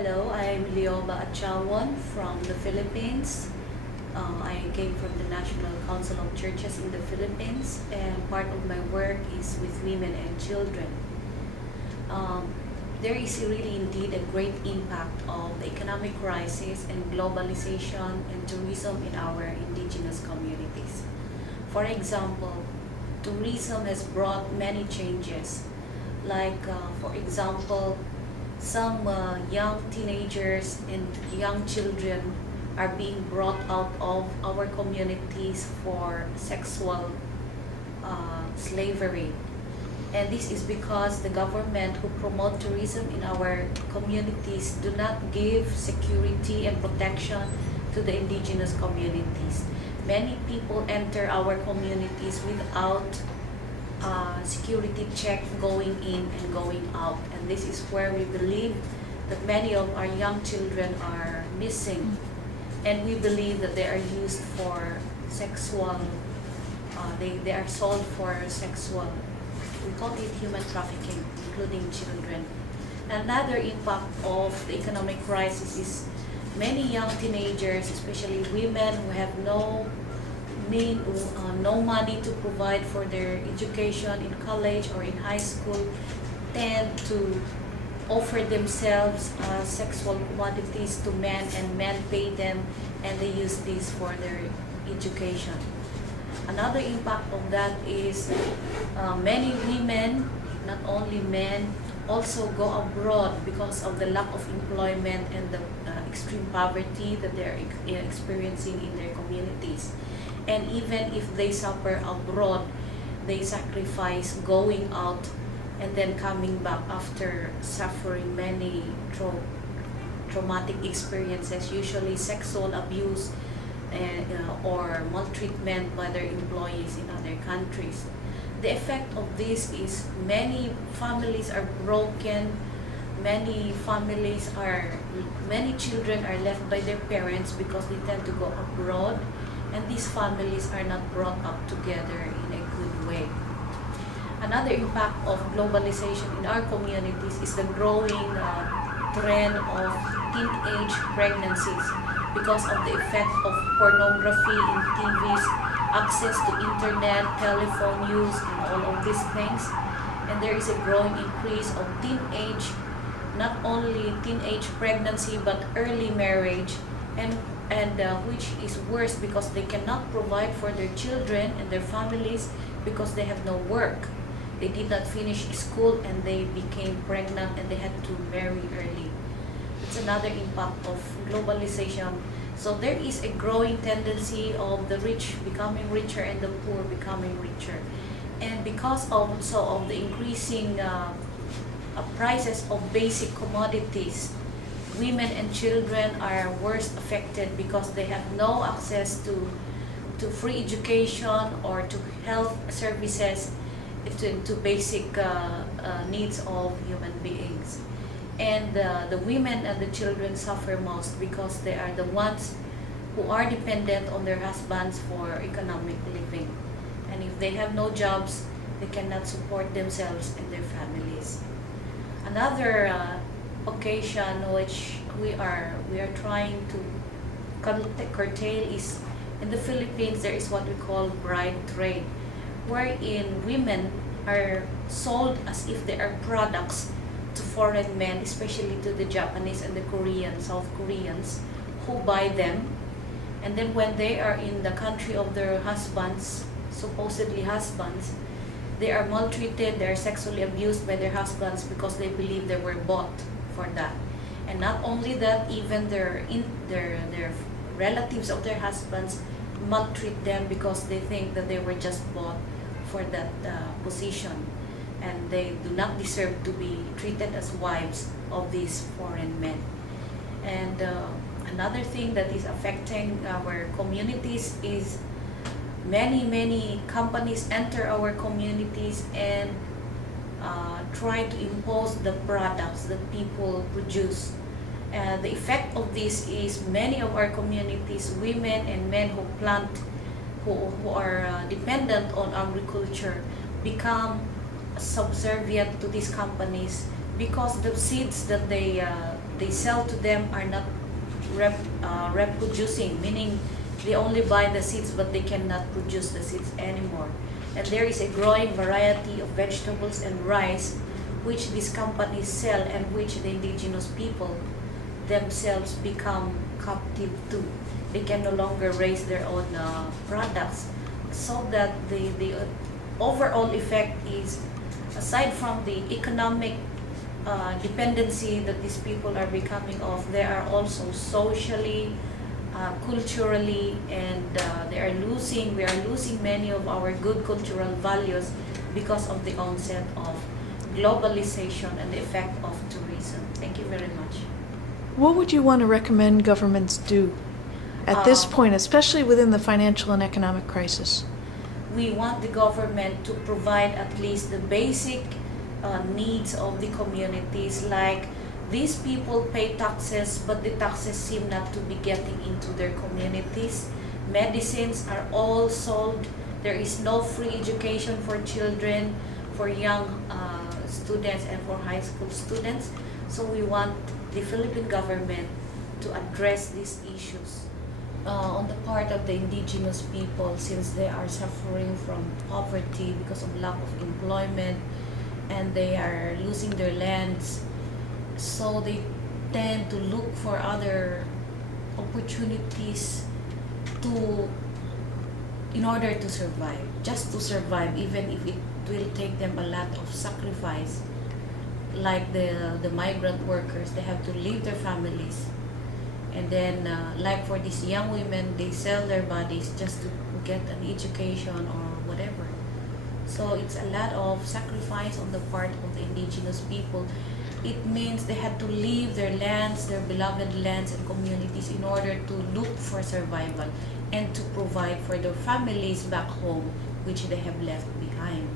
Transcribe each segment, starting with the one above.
Hello, I'm Lioba Achawon from the Philippines. I came from the National Council of Churches in the Philippines, and part of my work is with women and children. Um, there is really indeed a great impact of the economic crisis and globalization and tourism in our indigenous communities. For example, tourism has brought many changes, like for example, some young teenagers and young children are being brought out of our communities for sexual slavery. And this is because the government who promote tourism in our communities do not give security and protection to the indigenous communities. Many people enter our communities without security check going in and going out, and this is where we believe that many of our young children are missing, and we believe that they are used for sexual, they are sold for sexual, we call it human trafficking, including children. Another impact of the economic crisis is many young teenagers, especially women who have no money to provide for their education in college or in high school, tend to offer themselves sexual commodities to men, and men pay them, and they use this for their education. Another impact of that is many women, not only men, also go abroad because of the lack of employment and the extreme poverty that they're experiencing in their communities. And even if they suffer abroad, they sacrifice going out and then coming back after suffering many traumatic experiences, usually sexual abuse or maltreatment by their employees in other countries. The effect of this is many families are broken, many children are left by their parents because they tend to go abroad, and these families are not brought up together in a good way. Another impact of globalization in our communities is the growing trend of teenage pregnancies because of the effect of pornography in TVs, access to internet, telephone use, and all of these things. And there is a growing increase of not only teenage pregnancy, but early marriage, and which is worse because they cannot provide for their children and their families because they have no work. They did not finish school and they became pregnant and they had to marry early. It's another impact of globalization. So there is a growing tendency of the rich becoming richer and the poor becoming richer. And because also of the increasing prices of basic commodities, women and children are worst affected because they have no access to free education or to health services, to basic needs of human beings. And the women and the children suffer most because they are the ones who are dependent on their husbands for economic living. And if they have no jobs, they cannot support themselves and their families. Another occasion which we are trying to curtail is in the Philippines. There is what we call bride trade, wherein women are sold as if they are products to foreign men, especially to the Japanese and the Koreans, South Koreans, who buy them. And then when they are in the country of their husbands, supposedly husbands, they are maltreated, they are sexually abused by their husbands because they believe they were bought for that. And not only that, even their relatives of their husbands maltreat them because they think that they were just bought for that position, and they do not deserve to be treated as wives of these foreign men. And another thing that is affecting our communities is many companies enter our communities and try to impose the products that people produce. The effect of this is many of our communities, women and men who are dependent on agriculture, become subservient to these companies because the seeds that they sell to them are not reproducing, meaning they only buy the seeds but they cannot produce the seeds anymore. And there is a growing variety of vegetables and rice which these companies sell and which the indigenous people themselves become captive to. They can no longer raise their own products, so that the overall effect is, aside from the economic dependency that these people are becoming of, they are also socially, culturally, and we are losing many of our good cultural values because of the onset of globalization and the effect of tourism. Thank you very much. What would you want to recommend governments do at this point, especially within the financial and economic crisis? We want the government to provide at least the basic needs of the communities, like these people pay taxes, but the taxes seem not to be getting into their communities. Medicines are all sold. There is no free education for children, for young students, and for high school students. So we want the Philippine government to address these issues on the part of the indigenous people, since they are suffering from poverty because of lack of employment, and they are losing their lands. So they tend to look for other opportunities in order to survive, just to survive, even if it will take them a lot of sacrifice. Like the migrant workers, they have to leave their families, and then like for these young women, they sell their bodies just to get an education or whatever. So it's a lot of sacrifice on the part of the indigenous people. It means they had to leave their lands, their beloved lands and communities, in order to look for survival and to provide for their families back home, which they have left behind.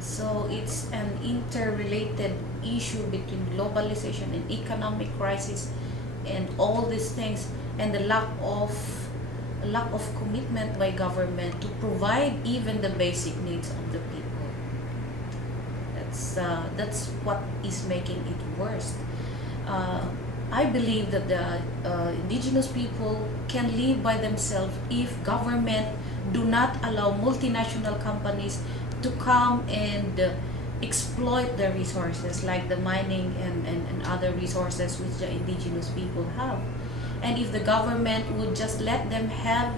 So it's an interrelated issue between globalization and economic crisis and all these things, and the lack of commitment by government to provide even the basic needs of the people. That's what is making it worse. I believe that the indigenous people can live by themselves if government do not allow multinational companies to come and exploit the resources, like the mining and other resources which the indigenous people have. And if the government would just let them have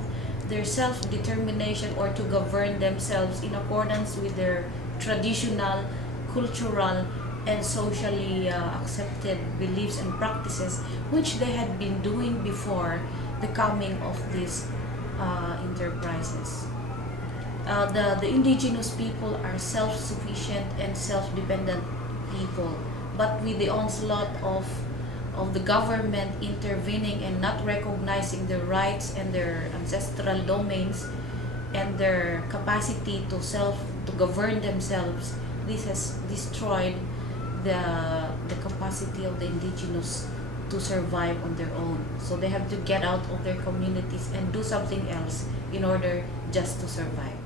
their self-determination, or to govern themselves in accordance with their traditional, cultural, and socially accepted beliefs and practices, which they had been doing before the coming of these enterprises. The indigenous people are self-sufficient and self-dependent people, but with the onslaught of the government intervening and not recognizing their rights and their ancestral domains and their capacity to govern themselves, this has destroyed the capacity of the indigenous to survive on their own. So they have to get out of their communities and do something else in order just to survive.